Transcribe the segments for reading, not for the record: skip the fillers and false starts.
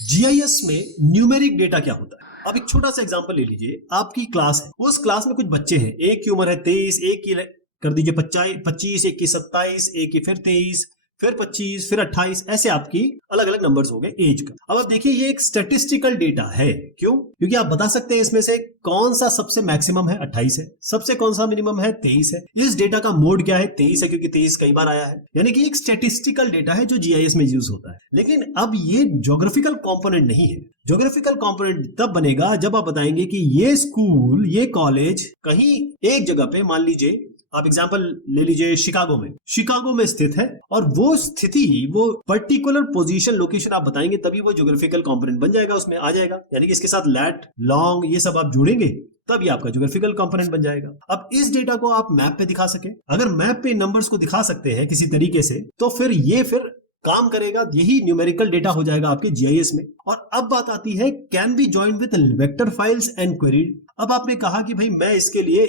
GIS में numeric data क्या होता है? अब एक छोटा सा एग्जांपल ले लीजिए। आपकी क्लास है, उस क्लास में कुछ बच्चे हैं, एक की उम्र है 23, एक की कर दीजिए 25, एक की 27, एक की फिर 23, फिर 25, फिर 28, ऐसे आपकी अलग अलग नंबर्स हो गए एज का। अब आप देखिए ये एक स्टैटिस्टिकल डेटा है। क्यों? क्योंकि आप बता सकते हैं इसमें से कौन सा सबसे मैक्सिमम है, 28 है, सबसे कौन सा मिनिमम है, 23 है। इस डेटा का मोड क्या है, 23 है, क्योंकि 23 कई बार आया है। यानी कि एक स्टैटिस्टिकल डेटा है जो जीआईएस में यूज होता है। लेकिन अब ये ज्योग्राफिकल कंपोनेंट नहीं है। ज्योग्राफिकल कंपोनेंट तब बनेगा जब आप बताएंगे कि ये स्कूल, ये कॉलेज कहीं एक जगह पे, मान लीजिए आप एग्जांपल ले लीजिए शिकागो में स्थित है, और वो स्थिति, वो पर्टिकुलर पोजीशन, लोकेशन आप बताएंगे तभी वो ज्योग्राफिकल कंपोनेंट बन जाएगा, उसमें आ जाएगा। यानी कि इसके साथ लैट, लॉन्ग, ये सब आप जोड़ेंगे तब ये आपका ज्योग्राफिकल कंपोनेंट बन जाएगा। अब इस डेटा को आप मैप पे दिखा सके, अगर मैप पे नंबर्स को दिखा सकते हैं किसी तरीके से, तो फिर ये काम करेगा। यही न्यूमेरिकल डेटा हो जाएगा आपके जीआईएस में। और अब बात आती है can be joined with vector files and queried. अब आपने कहा कि भाई मैं इसके लिए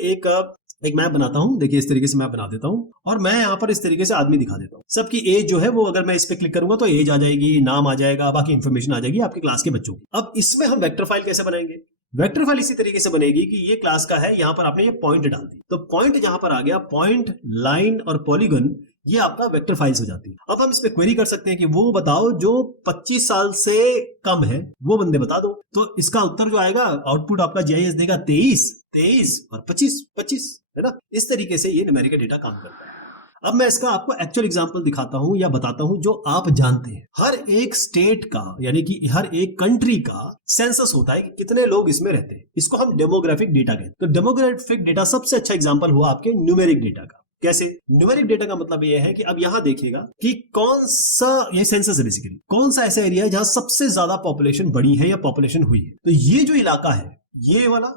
एक मैप बनाता हूं, देखिए इस तरीके से मैप बना देता हूं, और मैं यहां पर इस तरीके से आदमी दिखा देता हूं। सबकी एज जो है वो, अगर मैं इस पे क्लिक करूंगा तो एज आ जाएगी, नाम आ जाएगा, बाकी इंफॉर्मेशन आ जाएगी आपके क्लास के बच्चों की। अब इसमें हम वेक्टर फाइल कैसे बनाएंगे? वेक्टर फाइल इसी तरीके से बनेगी कि ये क्लास का है, यहां पर आपने ये पॉइंट डाल दी, तो पॉइंट जहां पर आ गया, पॉइंट, लाइन और पॉलीगन, ये आपका वेक्टर फाइल्स हो जाती है। अब हम इस पे क्वेरी कर सकते हैं कि वो बताओ जो 25 साल से कम है, वो बंदे बता दो। तो इसका उत्तर जो आएगा, आउटपुट आपका जीआईएस देगा 23 और 25 है ना। इस तरीके से ये न्यूमेरिकल डेटा काम करता है। अब मैं इसका आपको एक्चुअल एग्जांपल दिखाता हूं या बताता हूं जो आप जानते हैं। हर एक स्टेट का, यानी कि हर एक कंट्री का सेंसस होता है कि कितने लोग इसमें रहते हैं। इसको हम डेमोग्राफिक डेटा कहते हैं। तो डेमोग्राफिक डेटा सबसे अच्छा एग्जांपल हुआ आपके न्यूमेरिक डेटा का। कैसे? न्यूमेरिक डेटा का मतलब ये है कि अब यहां देखिएगा कि कौन सा, ये सेंसस है बेसिकली, कौन सा ऐसा एरिया है जहां सबसे ज्यादा पॉपुलेशन बढ़ी है या पॉपुलेशन हुई है। तो ये जो इलाका है, ये वाला,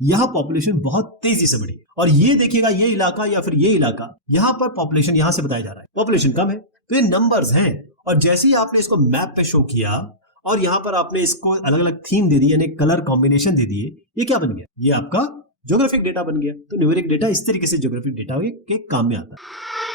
यहां पॉपुलेशन बहुत तेजी से बढ़ी, और ये देखिएगा ये इलाका या फिर ये इलाका, यहां पर पॉपुलेशन, यहां से बताया जा रहा है पॉपुलेशन कम है। तो ये नंबर्स हैं। और जैसे ही आपने इसको मैप पे शो किया और यहां पर आपने इसको अलग अलग थीम दे दी, यानी कलर कॉम्बिनेशन दे दिए, ये क्या बन गया? ये आपका ज्योग्राफिक डेटा बन गया। तो न्यूमेरिक डेटा इस तरीके से ज्योग्राफिक डेटा के काम में आता है।